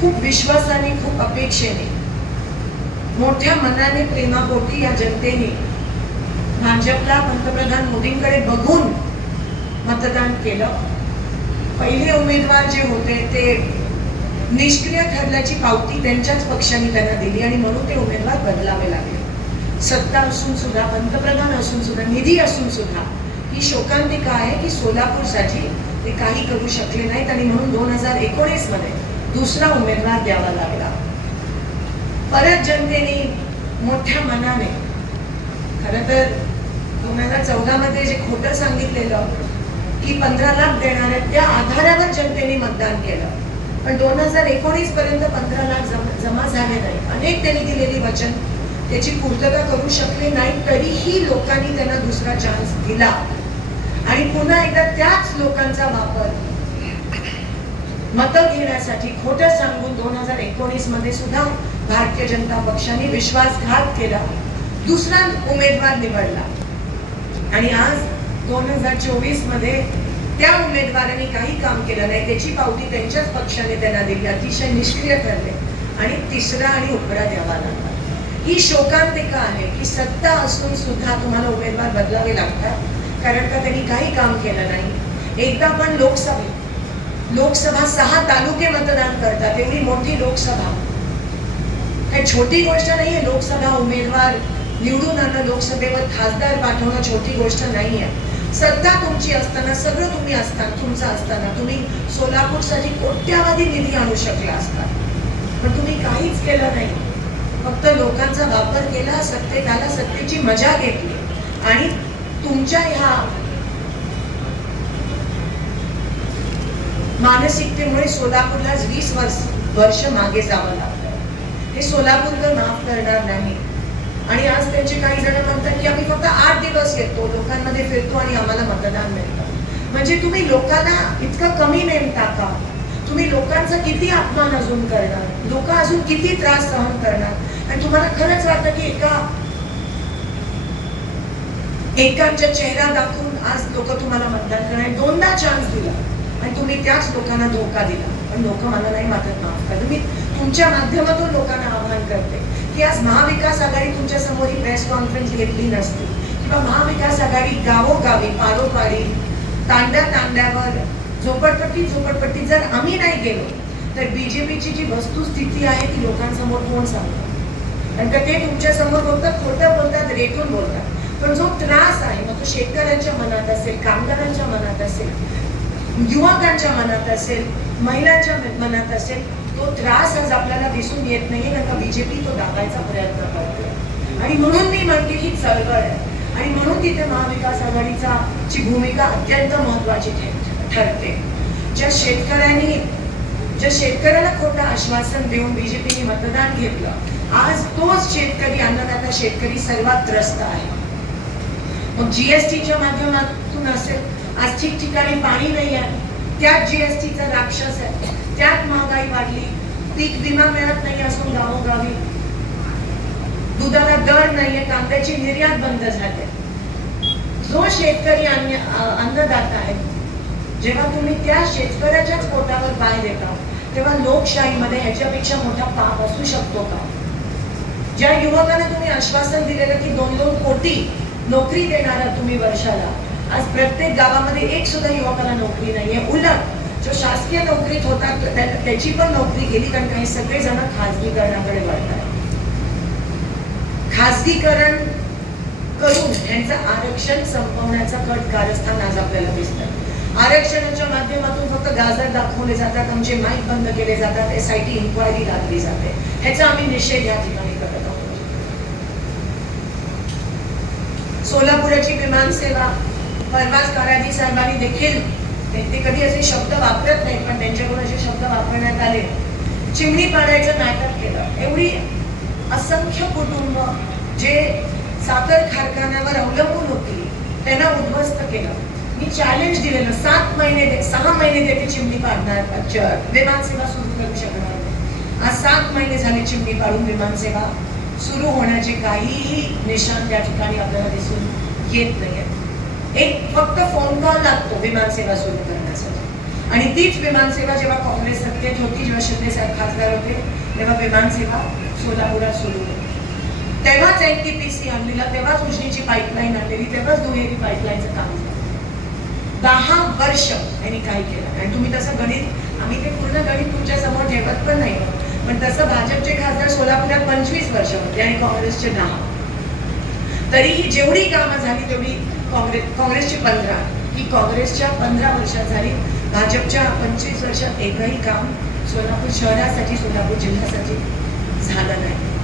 खूप विश्वासाने खूप अपेक्षेने मोठ्या मनाने प्रेमापोटी या जनतेने भाजपला पंतप्रधान मोदींकडे बघून मतदान केलं पहिले उमेदवार जे होते ते निष्क्रिय ठरल्याची पावती त्यांच्याच पक्षाने त्यांना दिली आणि म्हणून ते उमेदवार बदलावे लागले सत्ता असून सुद्धा पंतप्रधान असून सुद्धा निधी असून सुद्धा ही शोकांतिका आहे की सोलापूरसाठी ते काही करू शकले नाहीत आणि म्हणून दोन हजार एकोणीसमध्ये दुसरा उमेदवार द्यावा लागला परत जनतेने मोठ्या मनाने खर तर दोन हजार मध्ये जे खोटं सांगितलेलं की पंधरा लाख देणाऱ्या त्या आधारावर जनतेने मतदान केलं पण दोन हजार एकोणीस पर्यंत पंधरा लाख जमा झाले नाही अनेक त्यांनी दिलेली वचन त्याची पूर्तता करू शकले नाही तरीही लोकांनी त्यांना दुसरा चान्स दिला आणि पुन्हा एकदा त्याच लोकांचा वापर मत घेण्यासाठी खोटं सांगून दोन हजार एकोणीस मध्ये सुद्धा भारतीय जनता पक्षाने विश्वासघात केला दुसरा उमेदवार निवडला आणि आज दोन हजार चोवीस मध्ये त्या उमेदवारांनी काही काम केलं नाही त्याची पावती त्यांच्याच पक्षाने त्यांना दिली अतिशय निष्क्रिय ठरले आणि तिसरा आणि उपरा द्यावा लागला ही शोकांतिका आहे की सत्ता असून सुद्धा तुम्हाला उमेदवार बदलावे लागतात कारण का त्यांनी काही काम केलं नाही एकदा पण लोकसभेत लोकसभा सहा तालुके मतदान करतात एवढी मोठी लोकसभा काही छोटी गोष्ट नाही आहे लोकसभा उमेदवार निवडून आणणं लोकसभेवर खासदार पाठवणं छोटी गोष्ट नाही आहे सत्ता तुमची असताना सगळं तुम्ही असता तुमचं असताना तुम्ही सोलापूरसाठी कोट्यावधी निधी आणू शकला असता पण तुम्ही काहीच केलं नाही फक्त लोकांचा वापर केला सत्तेत आला सत्तेची मजा घेतली आणि तुमच्या ह्या मानसिकतेमुळे सोलापूरला वीस वर्ष वर्ष मागे जावं लागतं हे सोलापूरकर माफ करणार नाही आणि आज त्यांचे काही जण म्हणतात की आम्ही फक्त आठ दिवस येतो लोकांमध्ये फिरतो आणि आम्हाला मतदान मिळतं म्हणजे तुम्ही लोकांना इतकं कमी नेमता का तुम्ही लोकांचा किती अपमान अजून करणार लोक अजून किती त्रास सहन करणार आणि तुम्हाला खरंच वाटतं की एका एकांच्या चेहरा दाखवून आज लोक तुम्हाला मतदान करणार दोनदा चान्स दिला आणि तुम्ही त्याच लोकांना धोका दिला पण लोक मला नाही मात्र माफ करत मी तुमच्या माध्यमातून लोकांना आव्हान करते की आज महाविकास आघाडी तुमच्या समोर ही प्रेस कॉन्फरन्स घेतली नसती किंवा महाविकास आघाडी गावोगावी पारोपारी तांड्या तांड्यावर झोपडपट्टी झोपडपट्टी जर आम्ही नाही गेलो तर बीजेपीची जी वस्तुस्थिती आहे ती लोकांसमोर कोण सांगतात आणि ते तुमच्या समोर बोलतात खोटं बोलतात रेटून बोलतात पण जो त्रास आहे मग तो शेतकऱ्यांच्या मनात असेल कामगारांच्या मनात असेल युवकांच्या मनात असेल महिलांच्या मनात असेल तो त्रास आज आपल्याला दिसून येत नाही कारण का बीजेपी तो दाखवायचा प्रयत्न करतोय आणि म्हणून मी म्हणते ही चळवळ आहे आणि म्हणून तिथे महाविकास आघाडीचा ची भूमिका अत्यंत महत्वाची ठरते ज्या शेतकऱ्यांनी ज्या शेतकऱ्याला खोटं आश्वासन देऊन बीजेपीने मतदान घेतलं आज तोच शेतकरी अन्नदाता शेतकरी सर्वात त्रस्त आहे मग जीएसटीच्या माध्यमातून असेल आज ठिकठिकाणी पाणी नाही आहे त्यात जीएसटीचा राक्षस आहे त्यात महागाई वाढली पीक विमा मिळत नाही असून गावोगावी दुधाला दर नाहीये कांद्याची निर्यात बंद झाली जो शेतकरी अन्नदाता आहे जेव्हा तुम्ही त्या शेतकऱ्याच्याच पोटावर पाय देता तेव्हा लोकशाहीमध्ये ह्याच्यापेक्षा मोठा पाप असू शकतो का ज्या युवकांना तुम्ही आश्वासन दिलेलं की दोन दोन कोटी नोकरी देणार तुम्ही वर्षाला आज प्रत्येक गावामध्ये एक सुद्धा युवकाला नोकरी नाहीये उलट जो शासकीय नोकरीत होता त्याची पण नोकरी गेली कारण काही सगळेजण खाजगीकरणाकडे वळतात खाजगीकरण करून त्यांचं आरक्षण संपवण्याचा कट कारस्थान आज आपल्याला दिसतं आरक्षणाच्या माध्यमातून फक्त गाजर दाखवले जातात आमचे माईक बंद केले जातात एस आय टी इन्क्वायरी लागली जाते ह्याचा आम्ही निषेध या ठिकाणी करत आहोत सोलापुराची विमानसेवा परवास कराजी साहेबांनी देखील ते कधी असे शब्द वापरत नाहीत पण त्यांच्याकडून असे शब्द वापरण्यात आले चिमणी पाडायचं नाटक केलं एवढी असंख्य कुटुंब जे साखर कारखान्यावर अवलंबून होती त्यांना उद्ध्वस्त केलं मी चॅलेंज दिलेलं सात महिने सहा महिने ते चिमणी पाडणार विमानसेवा सुरू करू शकणार आज सात महिने झाले चिमणी पाडून विमानसेवा सुरू होण्याचे काहीही निशाण त्या ठिकाणी आपल्याला दिसून येत नाही एक फक्त फोन कॉल लागतो विमानसेवा सुरू करण्यासाठी आणि तीच विमान सेवा जेव्हा काँग्रेस सत्तेत होती जेव्हा शिंदेसाहेब खासदार होते तेव्हा विमान सेवा सोलापुरात सुरू होती तेव्हाच एन टी पी सी आणलेला तेव्हाच उजनीची पाईपलाईन आणलेली तेव्हाच दुहेरी पाईपलाईनचं काम झालं दहा वर्ष त्यांनी काय केलं आणि तुम्ही तसं गणित आम्ही ते पूर्ण गणित तुमच्या समोर ठेवत पण नाही पण तसं भाजपचे खासदार सोलापुरात पंचवीस वर्ष होते आणि काँग्रेसचे दहा तरीही जेवढी कामं झाली तेवढी काँग्रेस काँग्रेसची पंधरा ही काँग्रेसच्या पंधरा वर्षात झाली भाजपच्या पंचवीस वर्षात एकही काम सोलापूर शहरासाठी सोलापूर जिल्ह्यासाठी झालं नाही